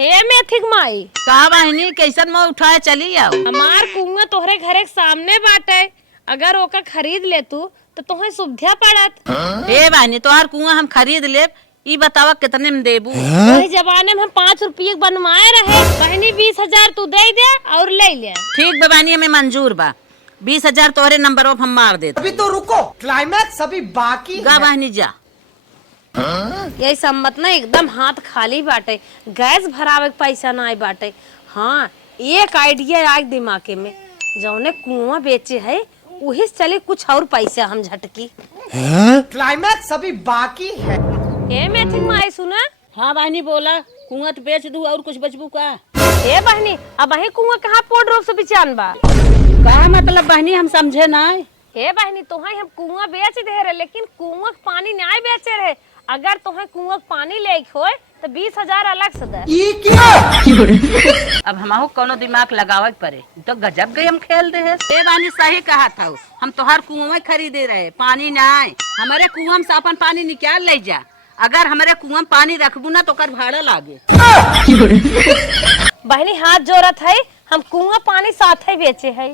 हे मेथिक माई का बहनी कैसन में उठाए चली आओ। हमार कुआं तोहरे घरे के सामने बाटे, अगर ओका खरीद ले तू तो तुम्हें सुविधा पड़त। हे बहनी तोहार कुआं हम खरीद लेब, ई बतावा कितने में देबू। वही जमाने में हम 5 रुपये बनवाए रहे, बहनी 20,000 तू दे दे और ले ले। ठीक बा बहनी, हमें मंजूर बा। 20,000 तोहरे नंबर ऑफ हम मार देते। अभी तो रुको, क्लाइमैक्स अभी बाकी गा बहनी जा। यही सम्मत ना एकदम हाथ खाली बाटे, गैस भरावे के पैसा ना आई बाटे। हाँ एक आइडिया आए दिमाग में, जौने कुआं बेचे है वही से चले कुछ और पैसा हम झटकी। क्लाइमैक्स अभी बाकी है। ए मेथिक माई सुना। हाँ बहनी बोला, कुआं तो बेच दू और कुछ बचबू का। ए बहनी अब वही कुआं कहाँ पोड रोप से बिचान बा। का मतलब बहनी हम समझे ना। हे बहनी तोहे हम कुआं बेच दे रहे, लेकिन कुआं के पानी नहीं बेचे रहे। अगर तोहे कुआं के पानी ले होए तो 20,000 अलग से दे। ये क्या? अब हमारो कोनो दिमाग लगावे पड़े, तो गजब गए हम खेल दे है। ए बहनी सही कहा था, हम तोहार कुआं खरीदे रहे, पानी ना आए हमारे कुआं से अपन पानी निकाल ले जा। अगर हमारे कुआं पानी रखबू ना तो कर भाड़ा लागे। बहनी हाथ जोड़त है, हम कुआं पानी साथ ही बेचे है।